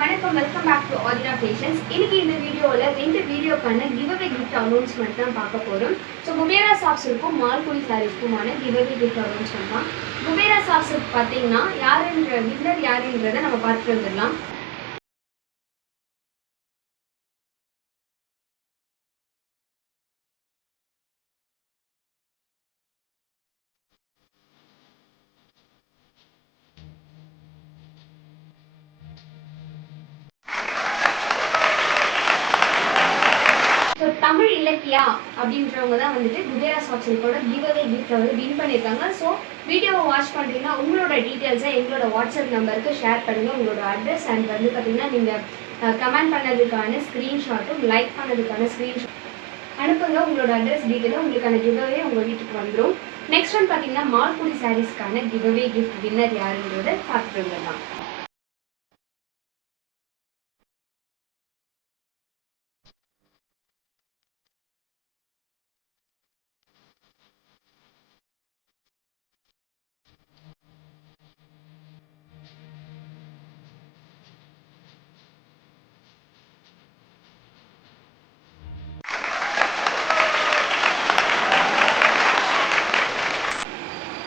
வணக்கம் welcome back to Aathira fashions. இன்னைக்கு இந்த வீடியோவில் 2 வீடியோக்கான கிவ்அவே கிஃப்ட் அனௌன்ஸ்மெண்ட் தான் பார்க்க போகிறோம். ஸோ குபேரா சாப்ஸுக்கும் மால்குடி சாரீஸ்க்குமான கிவ்அவே கிஃப்ட் அனௌன்ஸ்மெண்ட் தான். குபேரா சாப்ஸுக்கு பார்த்தீங்கன்னா வின்னர் யாருன்றதை நம்ம பார்த்துட்டு வந்துடலாம். ஸோ தமிழ் இலக்கியா அப்படின்றவங்க தான் வந்துட்டு குபேரா சாப்ஸுக்கோட கிவ்அவே கிஃப்ட்டை வின் பண்ணியிருக்காங்க. ஸோ வீடியோவை வாட்ச் பண்ணுறீங்கன்னா உங்களோட டீட்டெயில்ஸை எங்களோட வாட்ஸ்அப் நம்பருக்கு ஷேர் பண்ணுங்கள். உங்களோட அட்ரஸ் அண்ட் பார்த்தீங்கன்னா நீங்கள் கமெண்ட் பண்ணதுக்கான ஸ்க்ரீன்ஷாட்டும் லைக் பண்ணதுக்கான ஸ்க்ரீன்ஷாட் அனுப்புங்க. உங்களோட அட்ரஸ் டீட்டெயிலும் உங்களுக்கான கிவ்அவே உங்கள் வீட்டுக்கு வந்துடும். நெக்ஸ்ட் ஒன் பார்த்தீங்கன்னா மால்குடி சாரீஸ்க்கான கிவ்அவே கிஃப்ட் வின்னர் யாருன்றதை பார்த்துட்டு வந்துடலாம்.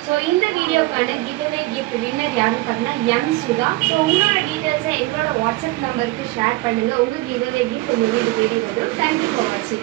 ஸோ இந்த வீடியோக்கான கிவ்அவே கிஃப்ட் வின்னர் யாருன்னு பார்த்தீங்கன்னா சுதா. ஸோ உங்களோட டீட்டெயில்ஸை எங்களோட வாட்ஸ்அப் நம்பருக்கு ஷேர் பண்ணுங்கள். உங்கள் கிவ்அவே கிஃப்ட் உங்கள் வீடு தேடி வரும். தேங்க்யூ ஃபார் வாட்சிங்.